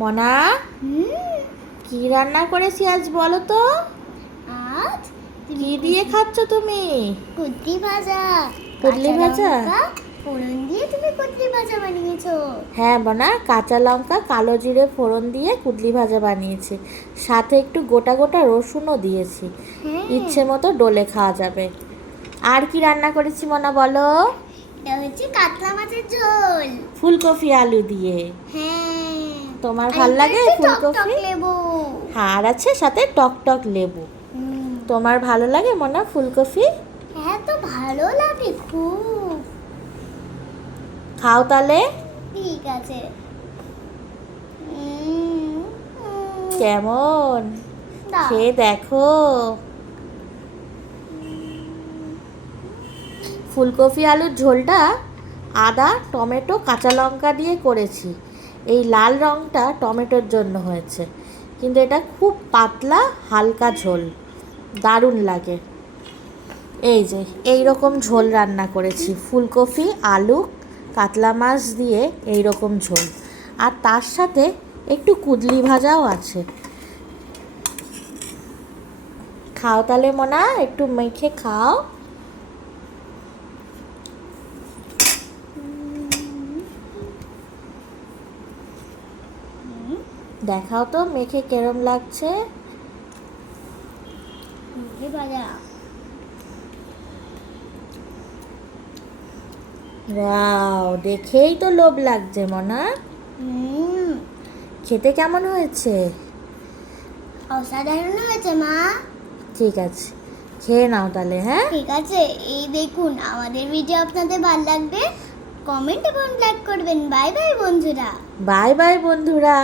মনা, কি রান্না করেছি আজ বলো তো? আজ কি দিয়ে খাচ্ছ তুমি? কুটলি ভাজা। কুটলি ভাজা? ফোড়ন দিয়ে তুমি কুটলি ভাজা বানিয়েছো? হ্যাঁ মনা, কাঁচা লঙ্কা কালো জিরে ফোড়ন দিয়ে কুটলি ভাজা বানিয়েছি। সাথে একটু গোটা গোটা রসুনও দিয়েছি। ইচ্ছে মতো ডলে খাওয়া যাবে। আর কি রান্না করেছি মনা বলো? এটা হচ্ছে কাতলা মাছের ঝোল, ফুলকপি আলু দিয়ে। হ্যাঁ। তোমার ভাল লাগে ফুলকপি? লেবু। আর আছে সাথে টক টক লেবু। তোমার ভালো লাগে মনা ফুলকপি? হ্যাঁ, তো ভালো লাগে খুব। খাও তাহলে। ঠিক আছে। কেমন খেয়ে দেখো। ফুলকপি আলুর ঝোলটা আদা টমেটো কাঁচা লঙ্কা দিয়ে করেছি। এই লাল রঙটা টমেটোর জন্য হয়েছে, কিন্তু এটা খুব পাতলা হালকা ঝোল, দারুণ লাগে। এই যে এই রকম ঝোল রান্না করেছি, ফুলকপি আলু কাতলা মাছ দিয়ে এই রকম ঝোল, আর তার সাথে একটু কুদলি ভাজাও আছে। খাও তাহলে মনা, একটু মেখে খাও। দেখাও তো মেখে কেরম লাগছে। ওয়াও, দেখেই তো লোভ লাগছে মনা। খেতে কেমন হয়েছে? অসাধারণ হয়েছে মা। ঠিক আছে, খেয়ে নাও তাহলে। হ্যাঁ ঠিক আছে। এই দেখুন, আমাদের ভিডিও আপনাদের ভালো লাগবে, কমেন্ট এবং লাইক করবেন। বাই বাই বন্ধুরা। বাই বাই বন্ধুরা।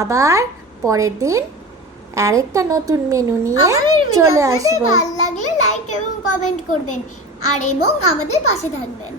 আবার পরের দিন আরেকটা নতুন মেনু নিয়ে চলে আসবো। ভালো লাগলে লাইক এবং কমেন্ট করবেন, আর এবং আমাদের পাশে থাকবেন।